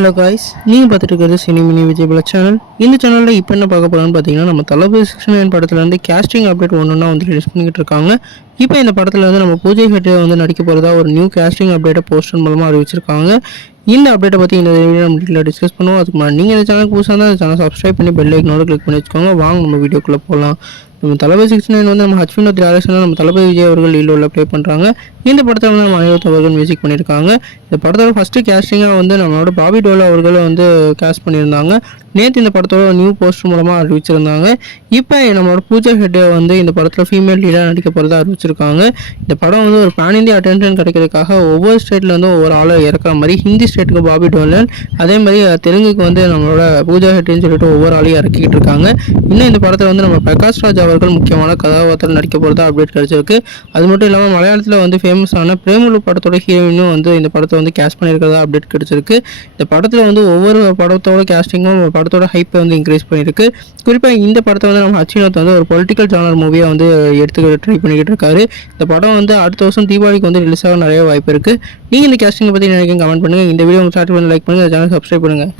Hello guys, நீங்கள் பார்த்துட்டு இருக்கிறது சினி மினி விஜய் சேனல். இந்த சேனலில் இப்போ என்ன பார்க்க போகிறோம்னு பார்த்தீங்கன்னா, நம்ம தளபதி 69 படத்துலேருந்து கேஸ்டிங் அப்டேட் ஒன்றுனா வந்து ரிலீஸ் பண்ணிக்கிட்டு இருக்காங்க. இப்போ இந்த படத்தில் வந்து நம்ம பூஜை ஹெட்டே வந்து நடிக்க போகிறதா ஒரு நியூ கேஸ்டிங் அப்டேட்டை போஸ்டர் மூலமாக அறிவிச்சிருக்காங்க. இந்த அப்டேட்டை பற்றி இந்த வீடியோ நம்ம டீட்டெயிலாக டிஸ்கஸ் பண்ணுவோம். அதுக்கு முன்னாடி நீங்கள் இந்த சேனலுக்கு புதுசாக இருந்தால் இந்த சேனல் சப்ஸ்கிரைப் பண்ணி பெல் ஐக்கனோட கிளிக் பண்ணி வச்சுக்கோங்க. வாங்க நம்ம வீடியோக்குள்ளே போகலாம். நம்ம தளபதி 69 வந்து நம்ம ஹச்வினோத் டைரக்ஷனில் நம்ம தளபதி விஜய் அவர்கள் லீடோவில் ப்ளே பண்ணுறாங்க. இந்த படத்தை வந்து நம்ம அனிருத் அவர்கள் மியூசிக் பண்ணியிருக்காங்க. இந்த படத்தோட ஃபஸ்ட்டு கேஸ்டிங்காக வந்து நம்மளோட பாபி டோல் அவர்களை வந்து கேஸ்ட் பண்ணியிருந்தாங்க. நேற்று இந்த படத்தோட நியூ போஸ்டர் மூலமாக அறிவிச்சிருந்தாங்க. இப்போ நம்மளோட பூஜா ஹெட்டே வந்து இந்த படத்தில் ஃபீமேல் லீடாக நடிக்க போகிறதா அறிவிச்சிருக்காங்க. இந்த படம் வந்து ஒரு பேன் இந்தியா அட்டென்ஷன் கிடைக்கிறதுக்காக ஒவ்வொரு ஸ்டேட்டில் வந்து ஒவ்வொரு ஆளை இறக்குற மாதிரி ஹிந்தி ஸ்டேட்டுக்கு பாபி டோலன், அதே மாதிரி தெலுங்குக்கு வந்து நம்மளோட பூஜா ஹெட்டேன்னு சொல்லிட்டு ஒவ்வொரு ஆளையும் இறக்கிக்கிட்டு இருக்காங்க. இன்னும் இந்த படத்தில் வந்து நம்ம பிரகாஷ் ராஜ் அவர்கள் முக்கியமான கதாபாத்திரம் நடிக்க போகிறதா அப்டேட் கிடைச்சிருக்கு. அது மட்டும் இல்லாமல் மலையாளத்தில் வந்து ஃபேமஸான பிரேமலு படத்தோட ஹீரோயினும் வந்து இந்த படத்தை வந்து கேஸ்ட் பண்ணியிருக்கிறதா அப்டேட் கிடைச்சிருக்கு. இந்த படத்தில் வந்து ஒவ்வொரு படத்தோட கேஸ்டிங்கும் படத்தோட ஹைப்பை வந்து இன்க்ரீஸ் பண்ணியிருக்கு. குறிப்பாக இந்த படத்தை வந்து நம்ம ஹச்வினோத் வந்து ஒரு பொலிட்டிக்கல் ஜானர் மூவியாக வந்து எடுத்து ட்ரை பண்ணிக்கிட்டு இருக்காரு. இந்த படம் வந்து அடுத்த வருஷம் தீபாவளிக்கு வந்து ரிலீஸ் ஆக நிறைய வாய்ப்பு இருக்குது. நீங்கள் இந்த கேஸ்டிங்கை பற்றி நினைக்க கமெண்ட் பண்ணுங்கள். இந்த வீடியோ ஸ்டார்ட் பண்ணி லைக் பண்ணுங்கள், சேனல் சப்ஸ்கிரைப் பண்ணுங்கள்.